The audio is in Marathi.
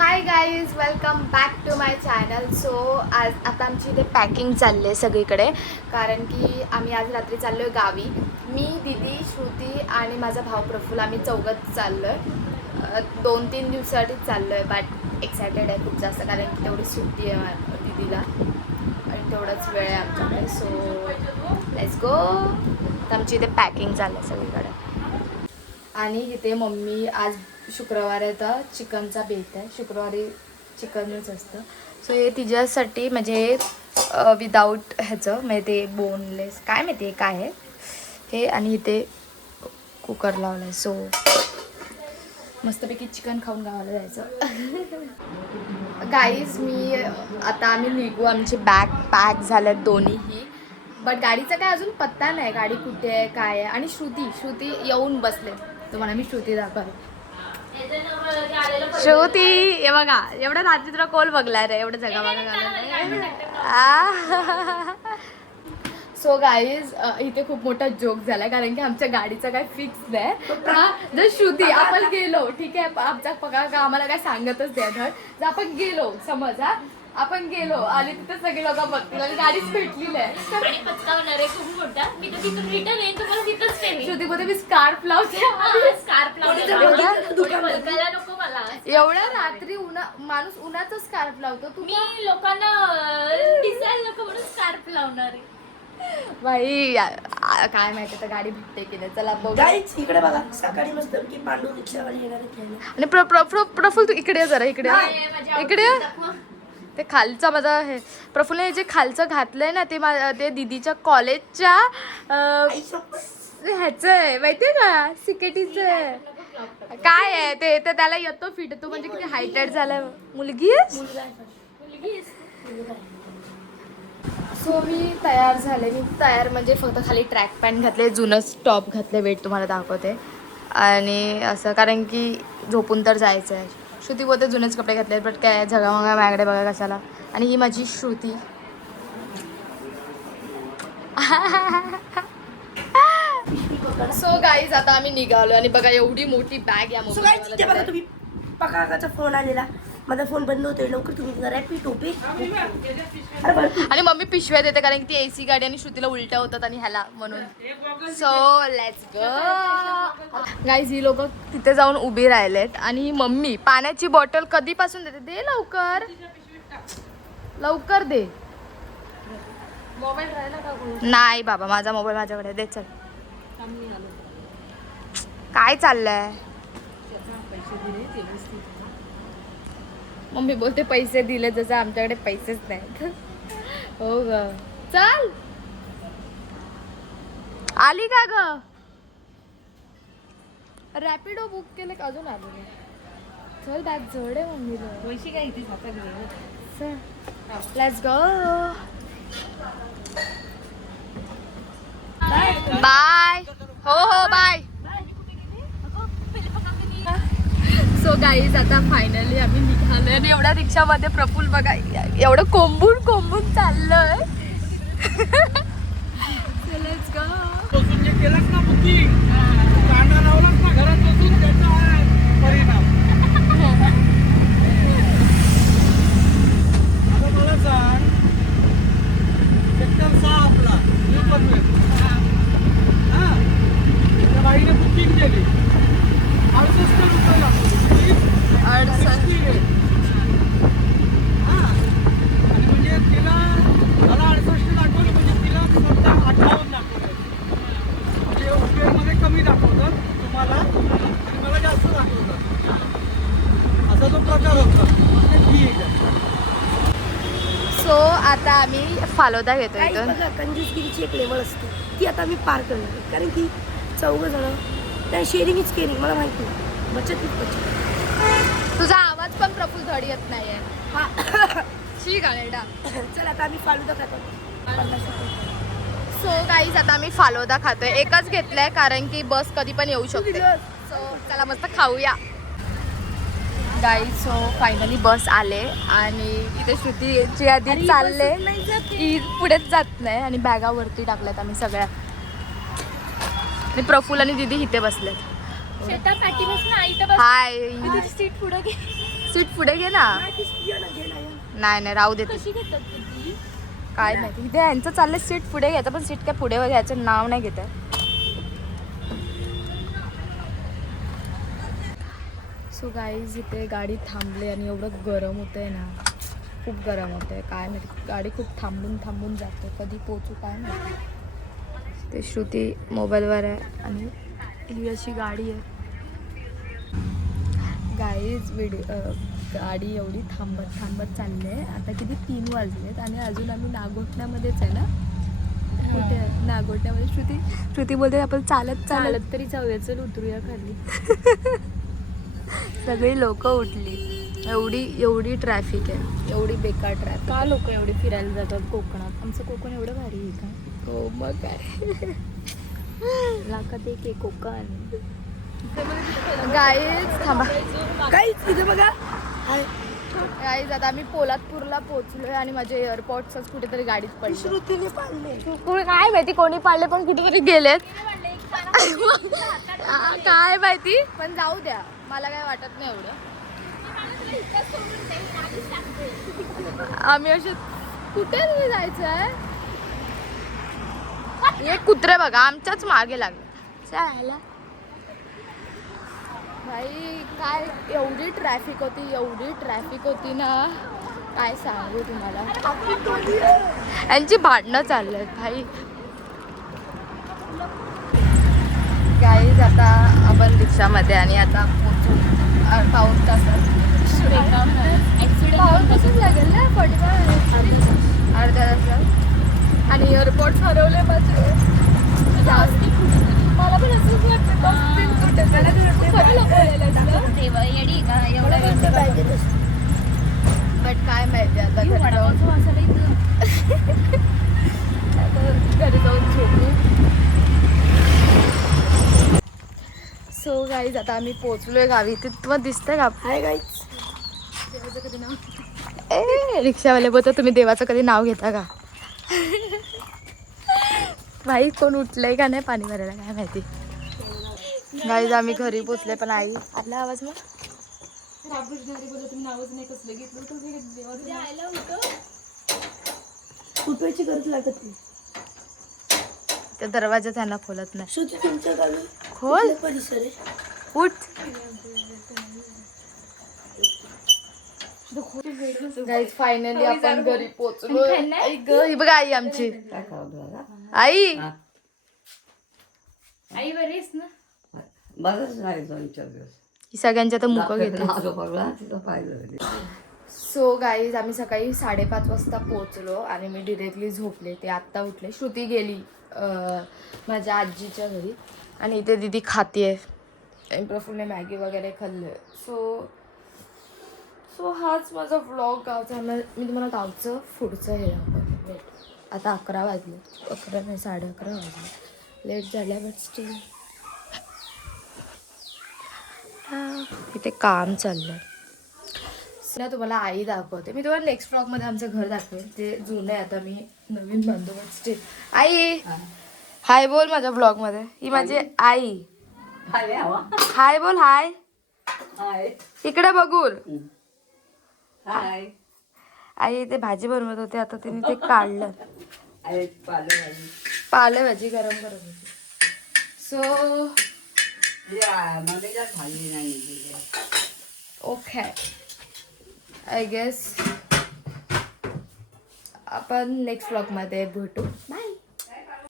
High guys, welcome back to my channel. So आज आता आमची इथे पॅकिंग चालली आहे सगळीकडे, कारण की आम्ही आज रात्री चाललो आहे गावी. मी, दीदी, श्रुती आणि माझा भाऊ प्रफुल्ल, आम्ही चौघत चाललो आहे. 2-3 दिवसासाठीच चाललो आहे, बट एक्सायटेड आहे खूप जास्त, कारण की तेवढी सुट्टी आहे दीदीला आणि तेवढाच वेळ आहे आमच्याकडे. So let's go. तर आमची इथे पॅकिंग चाललं आहे सगळीकडे. आणि इथे मम्मी आज शुक्रवार आहे तर चिकनचा बेत आहे. शुक्रवारी चिकनच असतं. सो हे तिच्यासाठी म्हणजे विदाऊट ह्याचं म्हणजे ते बोनलेस काय माहिती आहे काय आहे हे. आणि इथे कुकर लावला आहे. सो मस्तपैकी चिकन खाऊन गावाला जायचं. गाईज आता आम्ही निघू. आमचे बॅग पॅक झाल्यात दोन्हीही, बट गाडीचा काय अजून पत्ता नाही. गाडी कुठे आहे काय आहे. आणि श्रुती येऊन बसले. तुम्हाला मी श्रुती दाखवते. श्रुती हे बघा, एवढं रात्री तुला कोल बघलाय रे, एवढं जगा बघा. सो गाईज इथे खूप मोठा जोक झालाय, कारण की आमच्या गाडीचं काय फिक्स नाही. जर श्रुती आपण गेलो, ठीक आहे, आमचा पगार आम्हाला काय सांगतच द्या. जर आपण गेलो समज आपण गेलो आणि तिथे सगळे लोक बघतील आणि गाडीच भेटलेली आहे, पचकावणार आहे खूप मोठा. मी तर तिथून रिटर्न येईन, तुम्हाला तिथंच ठेवीन. श्रुती बोलते मी स्कार्फ लावते. स्कार्फ लावायला नको मला. एवढ्या रात्री माणूस उन्हाचं स्कार्फ लावतो. मी लोकांना दिसायला नको म्हणून स्कार्फ लावणार आहे. बाई काय माहिती आता गाडी भेटते की नाही. चला बघू. गाईच इकडे बघा, सकाळी मस्त की पांडू रिक्षावाली येणार आहे. आणि प्रफुल्ल तू इकडे ये जरा, इकडे इकडे ये. ते खालचा माझा हे प्रफुल्लने जे खालचं घातलंय ना ते दीदीच्या कॉलेजच्या ह्याचं आहे माहितीये का, सिकेटीचं आहे. काय आहे ते तर त्याला येतो फिट. तू म्हणजे किती हायटेड झालाय. मुलगी सो मी तयार झाले. मी तयार म्हणजे फक्त खाली ट्रॅक पॅन्ट घातले, जुनंच टॉप घातले, वेट तुम्हाला दाखवते. आणि असं कारण की झोपून तर जायचं आहे. श्रुती बोलते जुनेच कपडे घातले, बट काय झगामगा माझ्याकडे बघा कशाला. आणि ही माझी श्रुती. सो गाईज आता आम्ही निघालो आणि बघा एवढी मोठी बॅग या मोबाईलला. तुम्ही पकाकाचा फोन आलेला, माझा फोन बंद होतोय, लवकर तुम्ही रॅपिड टोपी. आणि मम्मी पिशव्या देते कारण की ती एसी गाडी आणि श्रुतीला उलट्या होतात आणि ह्याला म्हणून. So let's go. गाईज ही लोक तिथे जाऊन उभी राहिलेत आणि मम्मी पाण्याची बॉटल कधीपासून देते. दे लवकर लवकर दे. मोबाईल राहिला का? नाही बाबा, माझा मोबाईल माझ्याकडे दे. चल काय चाललंय. मम्मी बोलते पैसे दिले, जसं आमच्याकडे पैसेच नाहीत. हो ग. चल आली का ग. रॅपिडो बुक केले का अजून आलो नाही. चल बॅग जड आहे मम्मीला. पैसे काय इथे चल लेट्स गो. बाय. हो बाय. सो गाईज आता फायनली आम्ही निघालोय आणि एवढ्या रिक्षामध्ये प्रफुल्ल बघा एवढं कोंबून चाललंय. Let's go. केलंच ना बुकिंग, कांदा लावलाच ना घरात बसून, त्याचा परिणाम. आता मला सांग, सेक्टर 6 आपला न्यू पनवेल, हां, त्या बाईने बुकिंग केली 68 रुपये लागले. 68. हां, आणि म्हणजे तिला मला 68 दाखवलं, म्हणजे तिला सध्या 58 दाखवलं. म्हणजे उबेरमध्ये कमी दाखवतात तुम्हाला आणि मला जास्त दाखवतात, असा जो प्रकार होता. ठीक आहे. सो आता आम्ही फालोदा घेतो काही इथून. बघा, कंजूसगिरीची एक लेवल असते, ती आता आम्ही पार करणार आहे. कारण की 4 जण, त्या शेअरिंग इज केअरिंग. मला माहिती नाही, बचत हीच बचत. तुझा आवाज पण प्रफुल्ल धड येत नाहीये. हा ठीक आहे डा. चल आता आम्ही फालुदा खातो. 50 रुपये. सो गाईज आता आम्ही फालोदा खातोय. एकच घेतलंय कारण की बस कधी पण येऊ शकते. सो चला मस्त खाऊया. गाईज सो फायनली बस आले आणि इथे श्रुतीची आधी चालले, ही पुढेच जात नाही आणि बॅगावरती टाकल्यात आम्ही सगळ्या. आणि प्रफुल्ल आणि दीदी इथे बसलेत. शेता पाठी बस ना, इथं बस. हाय. तुझी सीट पुढे घे. सीट पुढे घे ना. नाही नाही राहू देते. कशी घेतात ती? काय माहिती इथे यांचं चाललंय सीट पुढे घ्यायचं पण सीट काय पुढे घ्यायचं नाव नाही घेत आहे. सो गाईज इथे गाडी थांबली आणि एवढं गरम होतंय ना, खूप गरम होतंय. काय माहिती गाडी खूप थांबून थांबून जाते, कधी पोचू काय माहिती. ते श्रुती मोबाईलवर आहे आणि ही अशी गाडी आहे. गाईज गाडी एवढी थांबत थांबत चालली आहे. आता किती 3 वाजलेत आणि अजून आम्ही नागोठण्यामध्येच आहे ना. कुठे आहे? नागोठण्यामध्ये. श्रुती बोलते आपण चालत चालत तरी जाऊया, चल उतरूया खाली. सगळी लोक उठली. एवढी ट्रॅफिक आहे, एवढी बेकार ट्रॅफिक. का लोक एवढे फिरायला जातात कोकणात? आमचं कोकण एवढं भारी आहे का? हो मग काय. लाखात एक आहे कोकण. गाईज थांबा. काहीच इथे बघा. हाय. गाईज आता आम्ही पोलादपूरला पोहोचलोय आणि माझे एअरपोर्ट्सच कुठेतरी गाडीत पडले. श्रुतीने पाळले. काय माहिती कोणी पाडले पण कुठेतरी गेलेत. काय माहिती पण जाऊ द्या, मला काय वाटत नाही एवढं. आम्ही असे कुठे जायचं आहे. हे कुत्रे बघा आमच्याच मागे लागले. चायला भाई काय एवढी ट्रॅफिक होती ना, काय सांगू तुम्हाला. यांची भांडणं चालले भाई. गाईज आता आपण रिक्षामध्ये आणि आता पोहोचू पाऊण तासात. पाऊण तासच लागेल ना, 45 अर्ध्या तासात. आणि एअरपोर्ट हरवले माझे. मला पण असंच वाटतं बट काय माहिती आता घरी जाऊन झोपू. सो गाईज आता आम्ही पोहोचलोय गावी. तिथं दिसतंय का? हाय गाईच. रिक्षावाले बोलतो तुम्ही देवाचं कधी नाव घेता का? भाई कोण उठलंय का नाही पाणी भरायला काय माहिती. गाईज आम्ही घरी पोचले पण आई आपला आवाज मग उठवायची गरज लागत नाही. त्या दरवाजा त्यांना खोलत नाही. श्रुती तुमच्या गावी खोल कुठला परिसर आहे? उठ. गाईज फायनली आपण घरी पोहोचलो. आई ग ही बघा आई आमची. आई आई बरी आहेस ना? बरंच नाही 2-4 दिवस. ही सगळ्यांच्या तर मुख घेते. माझं पगला तिथं पाहिलं. सो गाईज आम्ही सकाळी 5:30 वाजता पोहोचलो आणि मी डिरेक्टली झोपले. ते आत्ता उठले. श्रुती गेली माझ्या आजीच्या घरी आणि इथे दीदी खातीये. प्रफुल्लने मॅगी वगैरे खाल्लं. सो हाच माझा व्लॉग गावचा. मी तुम्हाला गावचं पुढचं हे दाखवते. आता 11 वाजले. 11 नाही 11:30 वाजले. लेट झाल्या बट स्टील इथे काम चाललंय. तुम्हाला आई दाखवते. मी तुम्हाला नेक्स्ट व्लॉगमध्ये आमचं घर दाखवेन. ते जुनं आहे, आता मी नवीन बंदोबस्त. आई हाय बोल माझ्या ब्लॉगमध्ये. ही माझी आई. हाय बोल. हाय इकडे बघून. हाय. आई ते भाजी बनवत होते, आता तिने ते काढलं. पालेभाजी गरम करत होती. सो ओके आय गेस आपण नेक्स्ट व्लॉगमध्ये भेटू. बाय.